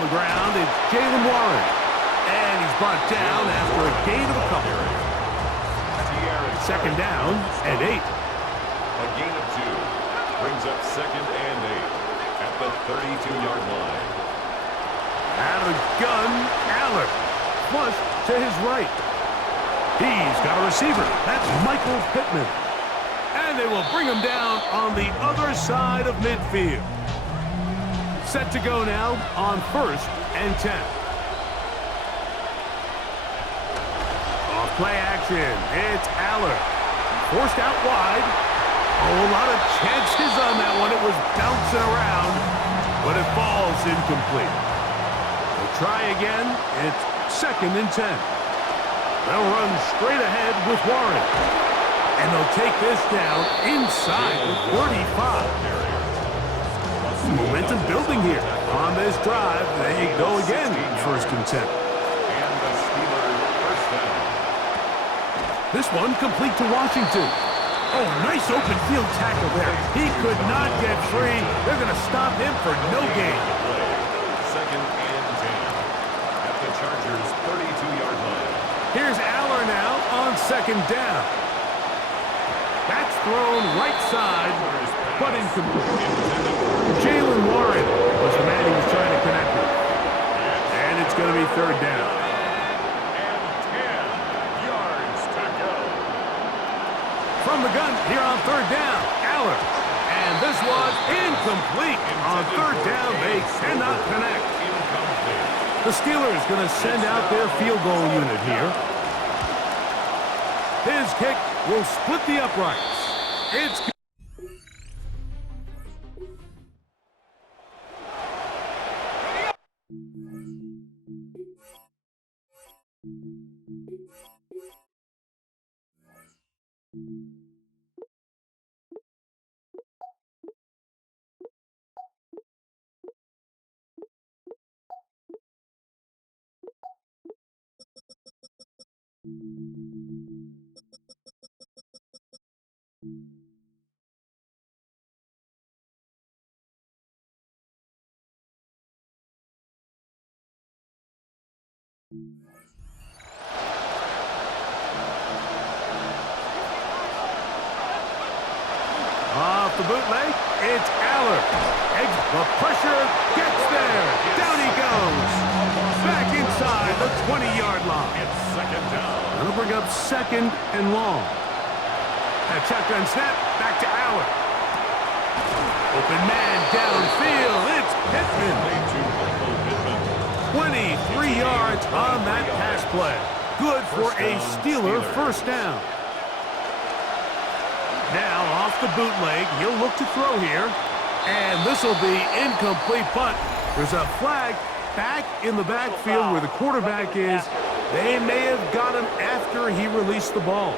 on the ground, it's Jalen Warren. And he's brought down after a gain of a couple. Second down and 8. A gain of 2 brings up second and 8 at the 32-yard line. Out of the gun, Aller. Flush to his right. He's got a receiver. That's Michael Pittman. And they will bring him down on the other side of midfield. Set to go now on 1st and 10. Off play action. It's Aller. Forced out wide. Oh, a lot of chances on that one. It was bouncing around, but it falls incomplete. They'll try again. It's 2nd and 10. They'll run straight ahead with Warren. And they'll take this down inside the 35. Momentum building here on this drive. They go again, 1st and 10. And the Steelers first down. This one complete to Washington. Oh, nice open field tackle there. He could not get free. They're going to stop him for no gain. 2nd and 10 at the Chargers' 32-yard line. Here's Aller now on 2nd down. That's thrown right side, but incomplete. Jalen Warren was the man he was trying to connect with. And it's going to be 3rd down. And 10 yards to go. From the gun here on 3rd down, Aller. And this was incomplete. On 3rd down, they cannot connect. The Steelers going to send out their field goal unit here. His kick will split the uprights. It's off the bootleg, it's Aller. The pressure gets there. Down he goes. Back inside the 20-yard line. It's 2nd down. That'll bring up 2nd and long. That shotgun snap, back to Aller. Open man downfield. It's Pittman. 23 yards on that pass play. Good for a Steeler first down. Now off the bootleg, he'll look to throw here. And this will be incomplete, but there's a flag back in the backfield where the quarterback is. They may have got him after he released the ball.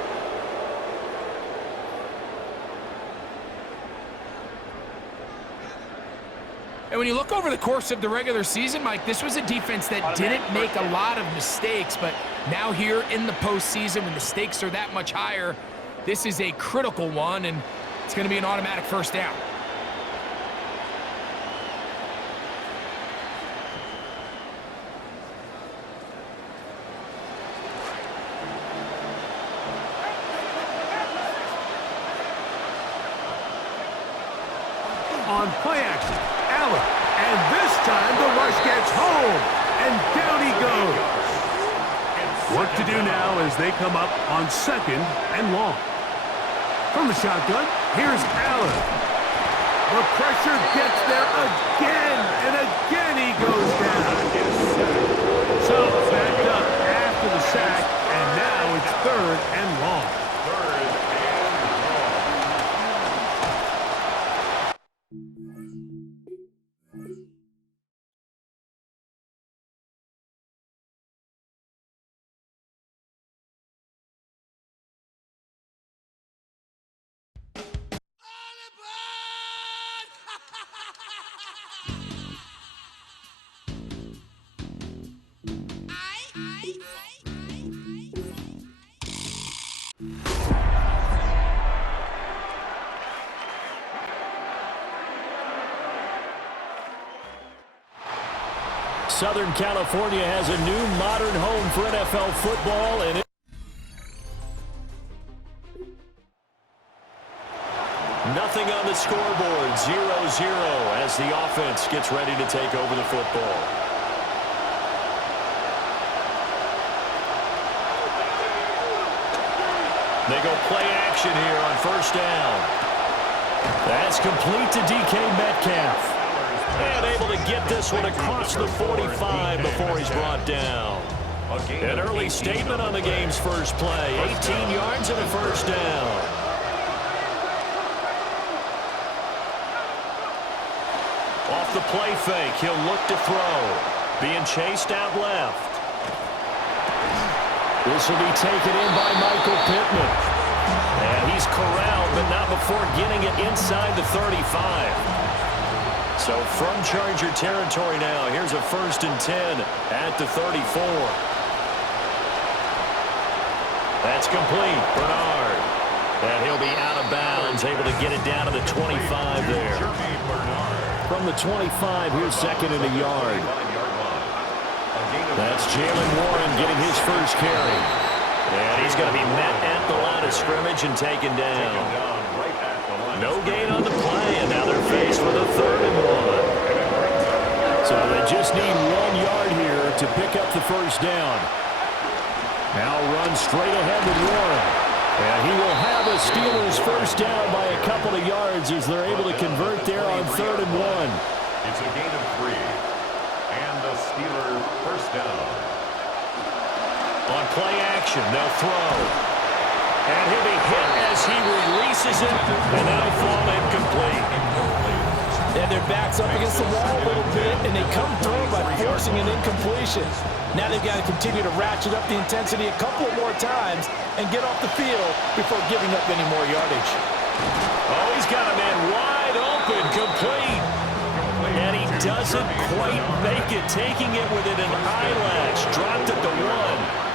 And when you look over the course of the regular season, Mike, this was a defense that didn't make a lot of mistakes, but now here in the postseason when the stakes are that much higher, this is a critical one, and it's going to be an automatic first down. On play action, Aller. And this time the rush gets home. And down he goes. Work to do now as they come up on 2nd and long. From the shotgun, here's Aller. The pressure gets there again. And again he goes down. So backed up after the sack. And now it's 3rd and long. Southern California has a new modern home for NFL football, and nothing on the scoreboard, 0-0 as the offense gets ready to take over the football. They go play action here on first down. That's complete to DK Metcalf. And able to get this one across the 45 before he's brought down. An early statement on the game's first play. 18 yards and a first down. Off the play fake, he'll look to throw. Being chased out left. This will be taken in by Michael Pittman. And he's corralled, but not before getting it inside the 35. So from Charger territory now, here's a 1st and 10 at the 34. That's complete. Bernard. And he'll be out of bounds, able to get it down to the 25 there. From the 25, here's 2nd and a yard. That's Jalen Warren getting his first carry. And he's going to be met at the line of scrimmage and taken down. No gain on the play, and now they're faced with a 3rd and 1. So they just need 1 yard here to pick up the first down. Now run straight ahead with Warren. And he will have a Steelers first down by a couple of yards as they're able to convert there on 3rd and 1. It's a gain of 3. And the Steelers first down. On play action, they'll throw. And he'll be hit as he releases it, and that'll fall incomplete. And their back's up against the wall a little bit, and they come through by forcing an incompletion. Now they've got to continue to ratchet up the intensity a couple more times and get off the field before giving up any more yardage. Oh, he's got a man wide open, complete. And he doesn't quite make it, taking it within an eyelash. Dropped at the 1.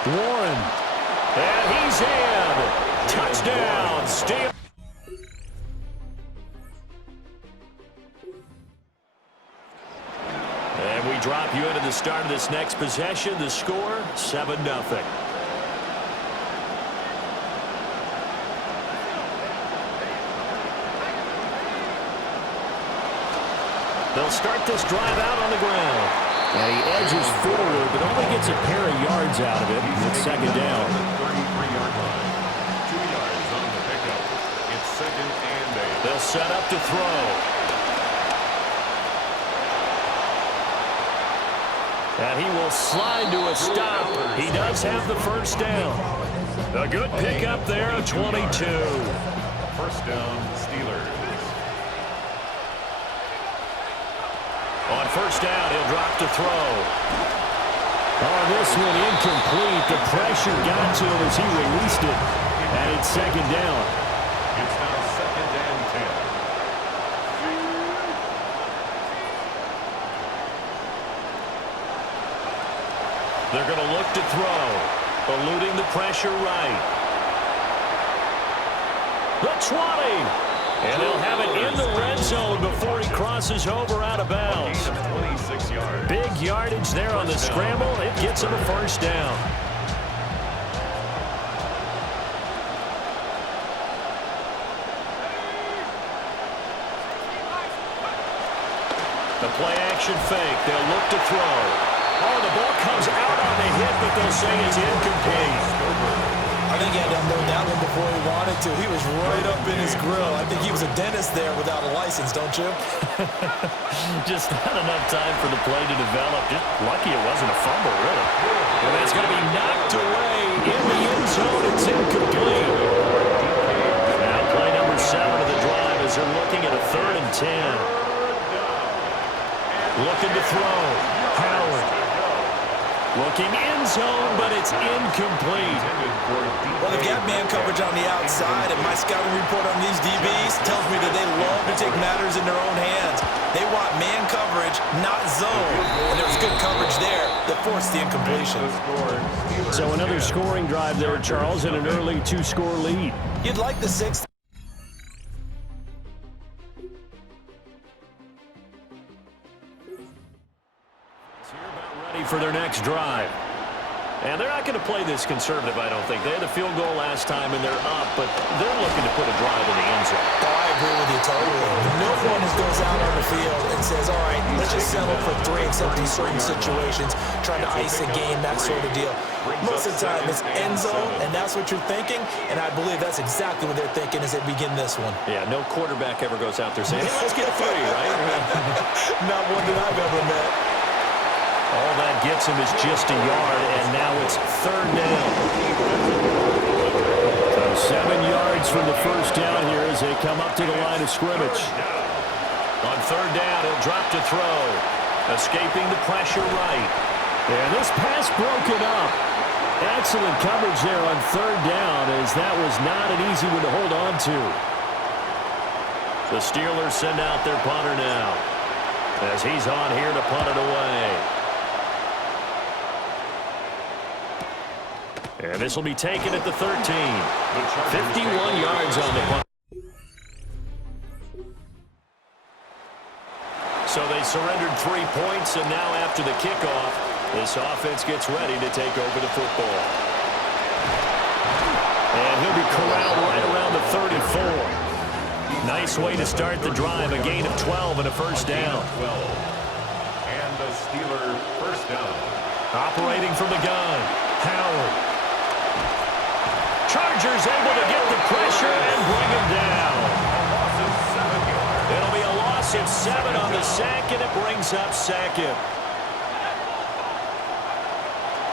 Warren. And he's in. Touchdown, Steelers. And we drop you into the start of this next possession. The score, 7-0. They'll start this drive out on the ground. And he edges forward, but only gets a pair of yards out of it. It's 2nd down. 33-yard line. 2 yards on the pickup. It's 2nd and 8. They'll set up to throw. And he will slide to a stop. He does have the first down. A good pickup there, a 22. First down, Steelers. On first down, he'll drop to throw. Oh, this one incomplete. The pressure got to him as he released it. And it's 2nd down. It's now 2nd and 10. They're going to look to throw. Eluding the pressure right. The 20. And they'll have it in the red zone before he crosses over out of bounds. 26 yards. Big yardage there on the scramble. It gets him a first down. The play action fake. They'll look to throw. Oh, the ball comes out on the hit, but they'll say it's incomplete. I think he had to unload that one before he wanted to. He was right up in his grill. I think he was a dentist there without a license, don't you? Just not enough time for the play to develop. Just lucky it wasn't a fumble, really. And it's going to be knocked away in the end zone. It's incomplete. Now play number 7 of the drive as they're looking at a 3rd and 10. Looking to throw. Howard. Looking in zone, but it's incomplete. Well, they've got man coverage on the outside, and my scouting report on these DBs tells me that they love to take matters in their own hands. They want man coverage, not zone. And there was good coverage there that forced the incompletion. So another scoring drive there, Charles, and an early 2-score lead. You'd like the 6th. for their next drive. And they're not going to play this conservative, I don't think. They had a field goal last time, and they're up, but they're looking to put a drive in the end zone. Oh, I agree with you totally. No one goes out on the field and says, all right, let's just settle for 3 except in certain situations, trying to ice a game, that sort of deal. Most of the time, it's end zone, and that's what you're thinking, and I believe that's exactly what they're thinking as they begin this one. Yeah, no quarterback ever goes out there saying, hey, let's get 3, right? Not one that I've ever met. All that gets him is just a yard, and now it's 3rd down. So 7 yards from the first down here as they come up to the line of scrimmage. On 3rd down, he'll drop to throw. Escaping the pressure right. And this pass broken up. Excellent coverage there on 3rd down, as that was not an easy one to hold on to. The Steelers send out their punter now, as he's on here to punt it away. And this will be taken at the 13. 51 yards on the punt. So they surrendered 3 points, and now after the kickoff, this offense gets ready to take over the football. And he'll be corralled right around the 34. Nice way to start the drive, a gain of 12 and a first down. And the Steeler first down. Operating from the gun, Howard. Chargers able to get the pressure and bring him down. It'll be a loss of 7 on the sack, and it brings up 2nd.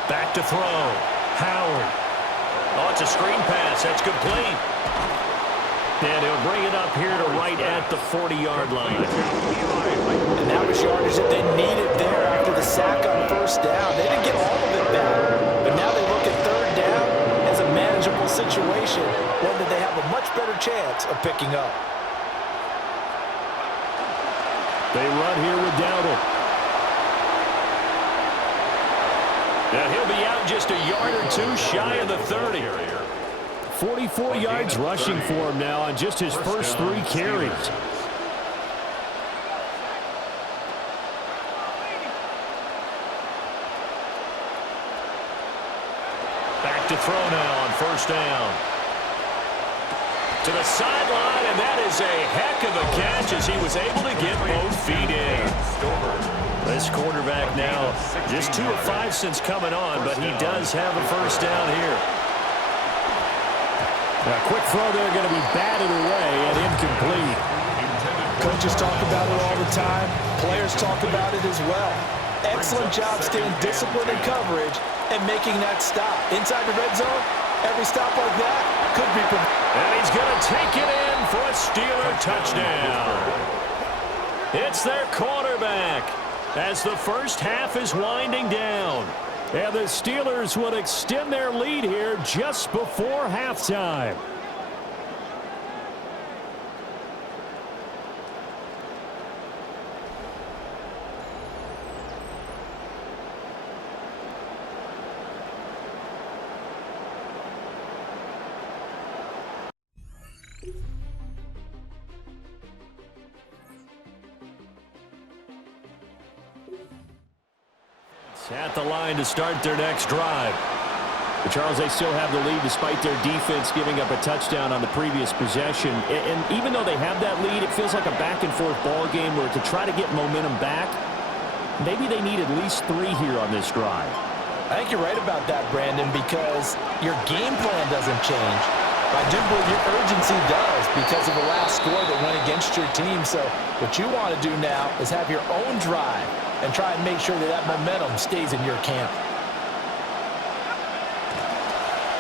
Back to throw. Howard. Oh, it's a screen pass. That's complete. And he'll bring it up here to right at the 40-yard line. And that was yardage that they needed there after the sack on first down. They didn't get all of it back, but now they look at 3rd down as a manageable situation, one that they have a much better chance of picking up. They run here with Dowdle. And he'll be out just a yard or 2 shy of the 30. 44 yards rushing for him now on just his first 3 carries. Back to throw now on first down. To the sideline, and that is a heck of a catch as he was able to get both feet in. This quarterback now just 2 of 5 since coming on, but he does have a first down here. A quick throw there going to be batted away and incomplete. Coaches talk about it all the time. Players talk about it as well. Excellent job staying disciplined in coverage and making that stop. Inside the red zone, every stop like that could be prevented. And he's going to take it in for a Steeler touchdown. It's their quarterback as the first half is winding down. And the Steelers will extend their lead here just before halftime. At the line to start their next drive. But Charles, they still have the lead despite their defense giving up a touchdown on the previous possession. And even though they have that lead, it feels like a back-and-forth ball game where to try to get momentum back, maybe they need at least 3 here on this drive. I think you're right about that, Brandon, because your game plan doesn't change. But I do believe your urgency does because of the last score that went against your team. So what you want to do now is have your own drive and try and make sure that that momentum stays in your camp.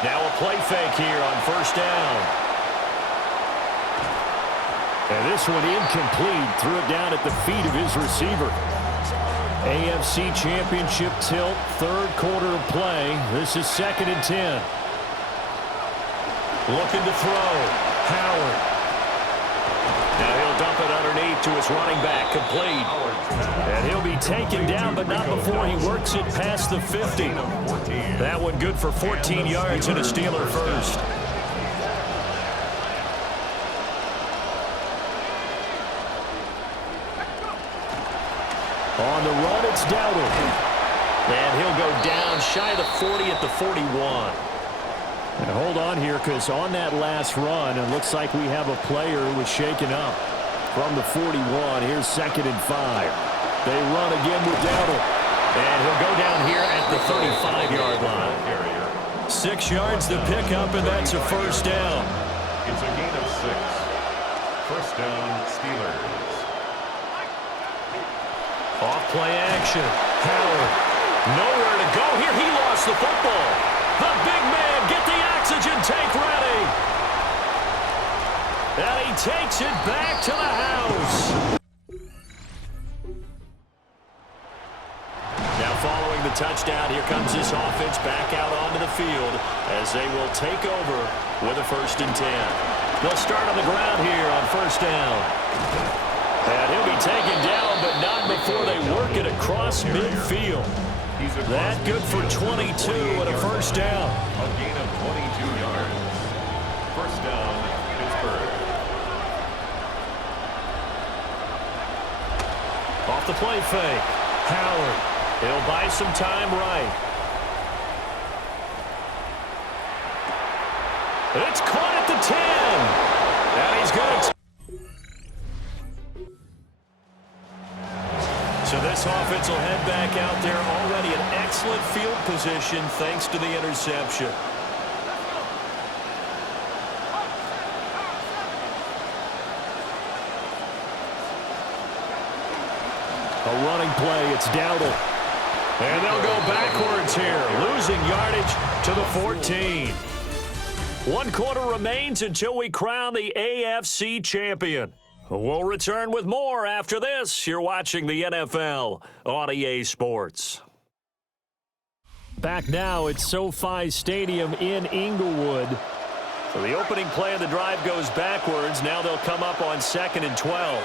Now a play fake here on first down. And this one incomplete. Threw it down at the feet of his receiver. AFC Championship tilt, 3rd quarter of play. This is 2nd and 10. Looking to throw. Howard. Now he'll dump it underneath to his running back. Complete. And he'll be taken down, but not before he works it past the 50. That one good for 14 yards and a Steeler first. On the run, it's Dowdle. And he'll go down shy of the 40 at the 41. And hold on here, because on that last run, it looks like we have a player who was shaken up from the 41. Here's 2nd and 5. They run again with Dowdle. And he'll go down here at the 35-yard line. 6 yards to pick up, and that's a first down. It's a gain of 6. First down, Steelers. Off play action. Howard. Nowhere to go here. He lost the football. The big man, get the oxygen tank ready. And he takes it back to the house. Now following the touchdown, here comes this offense back out onto the field as they will take over with a 1st and 10. They'll start on the ground here on 1st down. And he'll be taken down, but not before they work it across midfield. That good for 22 and a 1st down. A gain of 22 yards. First down, Pittsburgh. Off the play fake. Howard. He'll buy some time right. It's caught at the 10. And he's going to... So this offense will head back out there, already in excellent field position thanks to the interception. A running play, it's Dowdle. And they'll go backwards here, losing yardage to the 14. 1 quarter remains until we crown the AFC champion. We'll return with more after this. You're watching the NFL on EA Sports. Back now at SoFi Stadium in Inglewood. So the opening play of the drive goes backwards. Now they'll come up on 2nd and 12.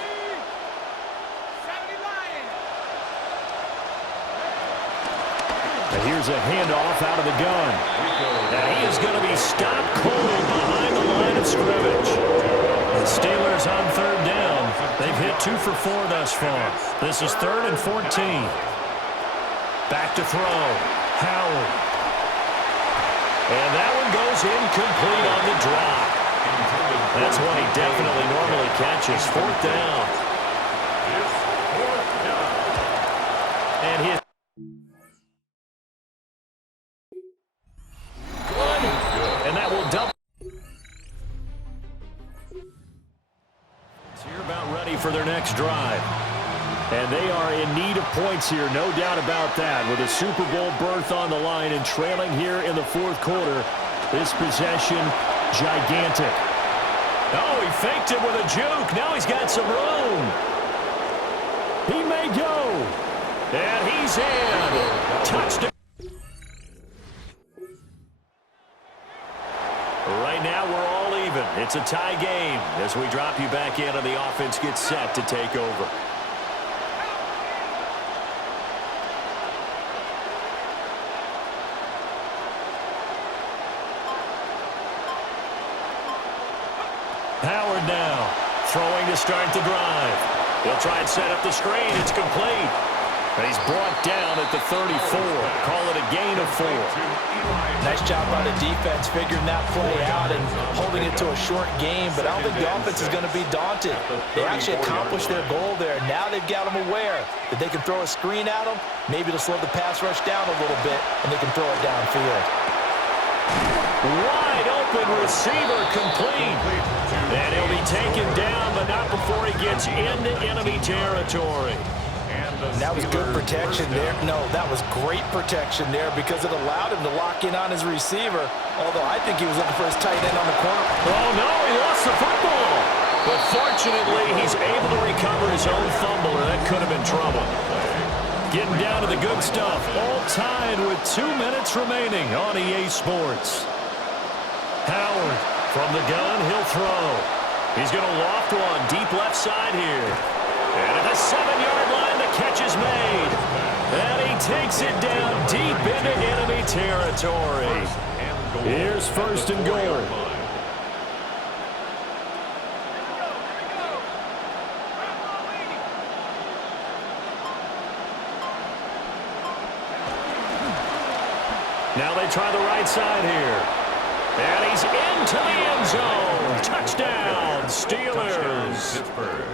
And here's a handoff out of the gun. And he is going to be stopped cold behind the line of scrimmage. The Steelers on 3rd down. They've hit 2 for 4 thus far. This is 3rd and 14. Back to throw. Howard. And that one goes incomplete on the drop. That's one he definitely normally catches. 4th down. And his... Good. And that will double. Here about ready for their next drive. And they are in need of points here, no doubt about that. With a Super Bowl berth on the line and trailing here in the 4th quarter, this possession, gigantic. Oh, he faked it with a juke. Now he's got some room. He may go. And he's in. Touchdown. Right now, we're all even. It's a tie game as we drop you back in and the offense gets set to take over. Howard now throwing to start the drive. He'll try and set up the screen. It's complete. And he's brought down at the 34. Call it a gain of 4. Nice job by the defense figuring that play out and holding it to a short game, but I don't think the offense is going to be daunted. They actually accomplished their goal there. Now they've got them aware that they can throw a screen at them. Maybe they'll slow the pass rush down a little bit, and they can throw it downfield. Wide open receiver complete. And he'll be taken down, but not before he gets into enemy territory. That was good protection there. No, that was great protection there because it allowed him to lock in on his receiver, although I think he was looking for his tight end on the corner. Oh, no, he lost the football. But fortunately, he's able to recover his own fumble, or that could have been trouble. Getting down to the good stuff. All tied with 2 minutes remaining on EA Sports. Howard from the gun, he'll throw. He's going to loft one deep left side here. And at the 7-yard line, the catch is made. And he takes it down deep into enemy territory. Here's 1st and goal. try the right side here. And he's into the end zone. Touchdown, Steelers. Pittsburgh.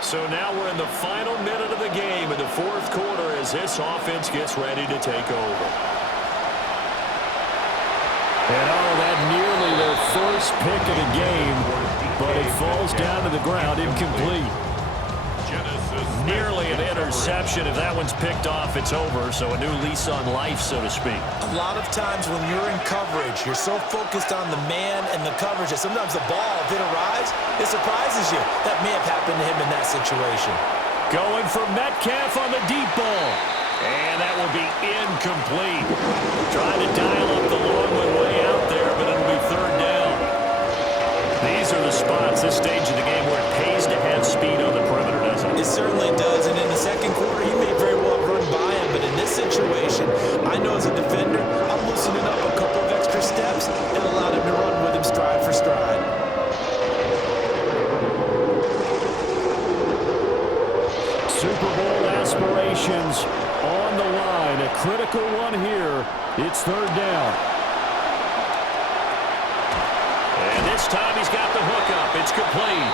So now we're in the final minute of the game in the fourth quarter as this offense gets ready to take over. And that nearly their first pick of the game, but it falls down to the ground incomplete. Nearly an interception. If that one's picked off, it's over. So a new lease on life, so to speak. A lot of times when you're in coverage, you're so focused on the man and the coverage that sometimes the ball, if it arrives, it surprises you. That may have happened to him in that situation. Going for Metcalf on the deep ball. And that will be incomplete. Trying to dial up the long one way out there, but it'll be third down. These are the spots, this stage of the game, where it pays to have speed on the perimeter, doesn't it? It certainly does, and in the second quarter, he may very well have run by him, but in this situation, I know as a defender, I'm loosening up a couple of extra steps and allowed him to run with him stride for stride. Super Bowl aspirations on the line. A critical one here. It's third down. And this time he's got the hook up. It's complete.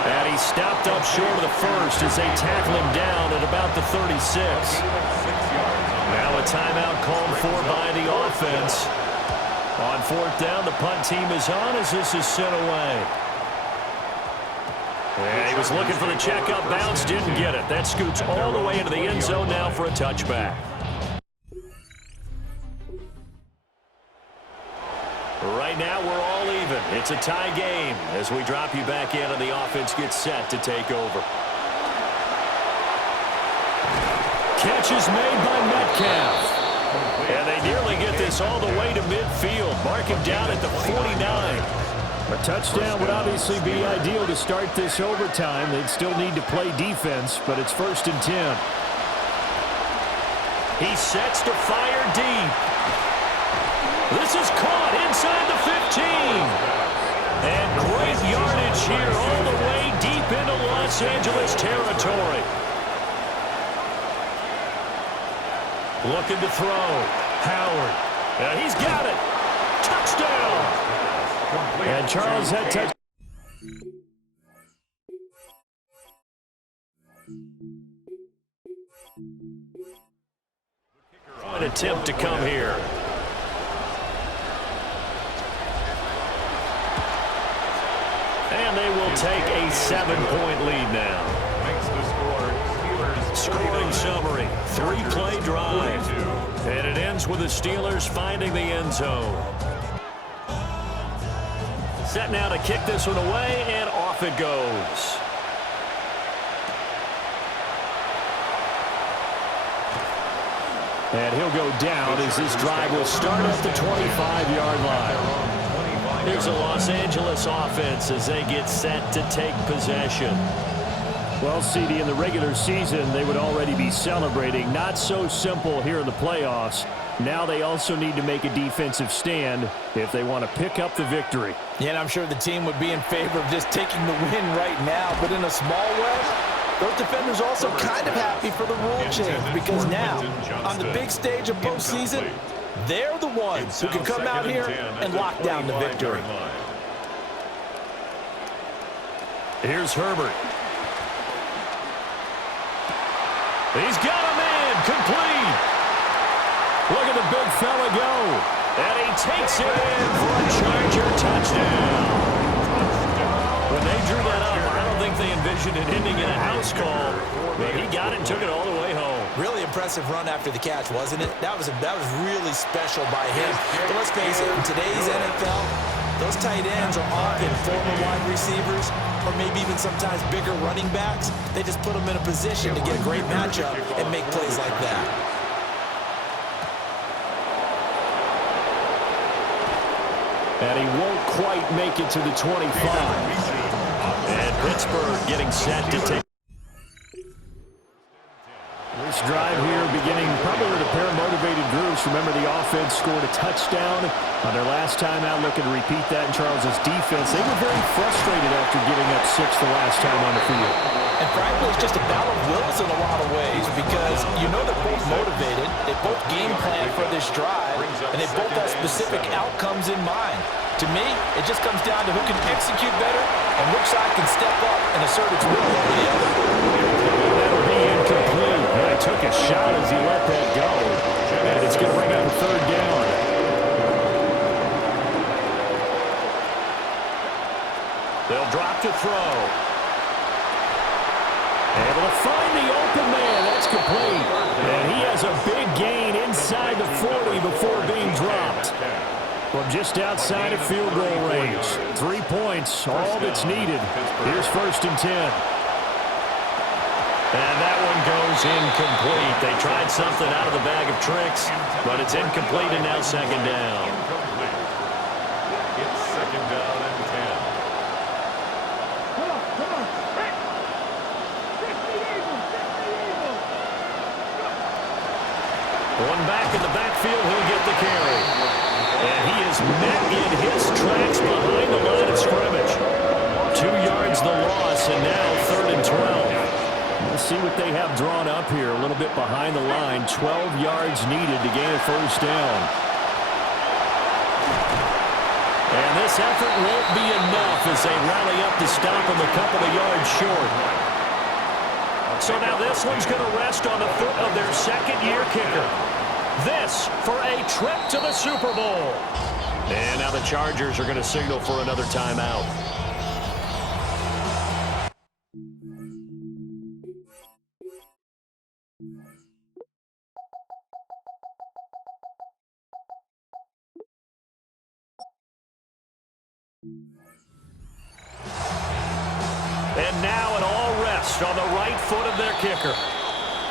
And he stopped up short of the first as they tackle him down at about the 36. Now a timeout called for by the offense. On fourth down, the punt team is on as this is sent away. And he was looking for the check-up bounce, didn't get it. That scoots all the way into the end zone now for a touchback. Right now, we're all even. It's a tie game as we drop you back in and the offense gets set to take over. Catch is made by Metcalf. And they nearly get this all the way to midfield. Mark him down at the 49. A touchdown would obviously be ideal to start this overtime. They'd still need to play defense, but it's 1st and 10. He sets to fire deep. This is caught inside the 15. And great yardage here all the way deep into Los Angeles territory. Looking to throw. Howard. And he's got it. Touchdown. And Charles had touch. An attempt to come here. And they will take a 7-point lead now. Makes the score. Steelers. Scoring summary. 3-play drive. And it ends with the Steelers finding the end zone. Set now to kick this one away, and off it goes. And he'll go down as this drive will start at the 25-yard line. Here's a Los Angeles offense as they get set to take possession. Well, CD, in the regular season, they would already be celebrating. Not so simple here in the playoffs. Now they also need to make a defensive stand if they want to pick up the victory. Yeah, and I'm sure the team would be in favor of just taking the win right now, but in a small way, those defenders also kind of happy for the rule change because now, on the big stage of postseason, they're the ones who can come out here and lock down the victory. Here's Herbert. He's got a man complete. Look at the big fella go. And he takes it in for a Charger touchdown. When they drew that up, I don't think they envisioned it ending in a house call. But he got it and took it all the way home. Really impressive run after the catch, wasn't it? That was really special by him. But let's face it, in today's NFL, those tight ends are often former wide receivers or maybe even sometimes bigger running backs. They just put them in a position to get a great matchup and make plays like that. And he won't quite make it to the 25. And Pittsburgh getting set to take. This drive here beginning probably with a pair of motivated groups. Remember, the offense scored a touchdown on their last time out. Looking to repeat that in Charles's defense. They were very frustrated after giving up 6 the last time on the field. And frankly, it's just a battle of wills in a lot of ways because you know they're both motivated, they both game plan for this drive, and they both have specific outcomes in mind. To me, it just comes down to who can execute better and which side can step up and assert its will over the other. That'll be incomplete. He took a shot as he let that go, and it's going to bring up a 3rd down. They'll drop to throw. Able to find the open man. That's complete. And he has a big gain inside the 40 before being dropped. From just outside of field goal range. 3 points, all that's needed. Here's 1st and 10. And that one goes incomplete. They tried something out of the bag of tricks, but it's incomplete and now 2nd down. It's 2nd down and 10. One back in the backfield, he'll get the carry. And he is met in his tracks behind the line of scrimmage. 2 yards the loss, and now 3rd and 12. We'll see what they have drawn up here. A little bit behind the line. 12 yards needed to gain a 1st down. And this effort won't be enough as they rally up to stop him a couple of yards short. So now this one's going to rest on the foot of their 2nd-year kicker. This for a trip to the Super Bowl. And now the Chargers are going to signal for another timeout. And now an all rest on the right foot of their kicker.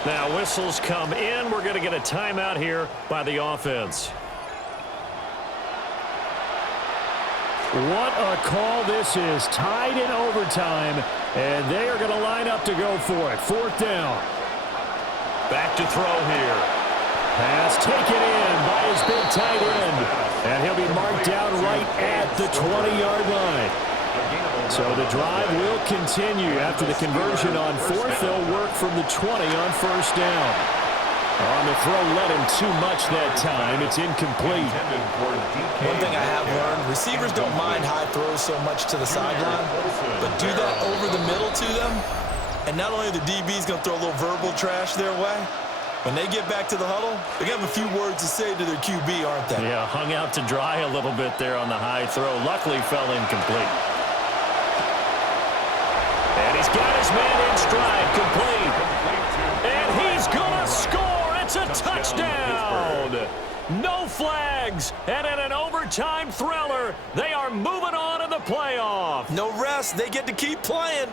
Now whistles come in. We're going to get a timeout here by the offense. What a call this is. Tied in overtime, and they are going to line up to go for it. 4th down. Back to throw here. Pass taken in by his big tight end, and he'll be marked down right at the 20-yard line. So the drive will continue. After the conversion on 4th, they'll work from the 20 on 1st down. On the throw, let him too much that time. It's incomplete. One thing I have learned, receivers don't mind high throws so much to the sideline, but do that over the middle to them, and not only are the DBs going to throw a little verbal trash their way, when they get back to the huddle, they have a few words to say to their QB, aren't they? Yeah, hung out to dry a little bit there on the high throw. Luckily fell incomplete. And he's got his man in stride, complete. And he's going to score. It's a touchdown. No flags. And in an overtime thriller, they are moving on in the playoff. No rest. They get to keep playing.